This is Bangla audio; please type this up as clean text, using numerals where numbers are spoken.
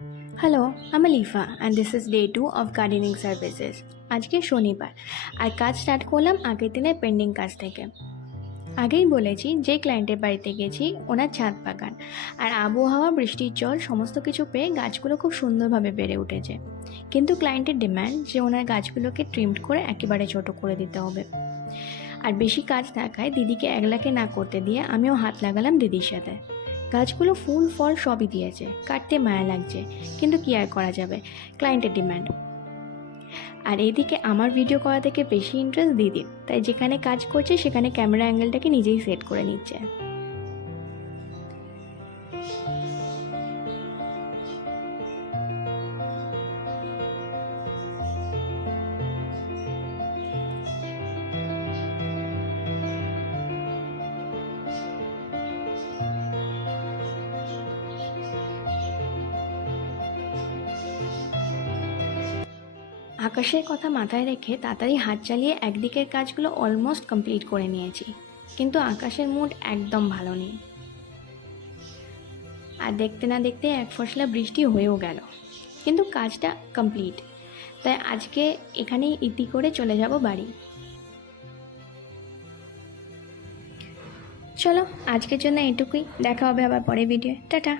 Hello, I'm Alifa and this is day 2 of gardening services. আজকে শনিবার আর কাজ স্টার্ট করলাম আগের দিনের পেন্ডিং কাজ থেকে। আগেই বলেছি যে ক্লায়েন্টের বাড়িতে গেছি ওনার ছাদ বাগান আর আবহাওয়া বৃষ্টির জল সমস্ত কিছু পেয়ে গাছগুলো খুব সুন্দরভাবে বেড়ে উঠেছে, কিন্তু ক্লায়েন্টের ডিম্যান্ড যে ওনার গাছগুলোকে ট্রিমড করে একেবারে ছোট করে দিতে হবে। আর বেশি কাজ থাকায় দিদিকে একলাকে না করতে দিয়ে আমিও হাত লাগালাম দিদির সাথে। গাছগুলো ফুল ফল সবই দিয়েছে, কাটতে মায়া লাগছে, কিন্তু কী আর করা যাবে, ক্লায়েন্টের ডিম্যান্ড। আর এইদিকে আমার ভিডিও করা থেকে বেশি ইন্টারেস্ট দিদির, তাই যেখানে কাজ করছে সেখানে ক্যামেরা অ্যাঙ্গেলটাকে নিজেই সেট করে নিচ্ছে। আকাশের কথা মাথায় রেখে তাড়াতাড়ি হাত চালিয়ে একদিকের কাজগুলো অলমোস্ট কমপ্লিট করে নিয়েছি, কিন্তু আকাশের মুড একদম ভালো নেই। আর দেখতে না দেখতে এক ফসলা বৃষ্টি হয়েও গেল, কিন্তু কাজটা কমপ্লিট। তাই আজকে এখানেই ইতি করে চলে যাব বাড়ি। চলো আজকের জন্য এটুকুই, দেখা হবে আবার পরের ভিডিও। টাটা।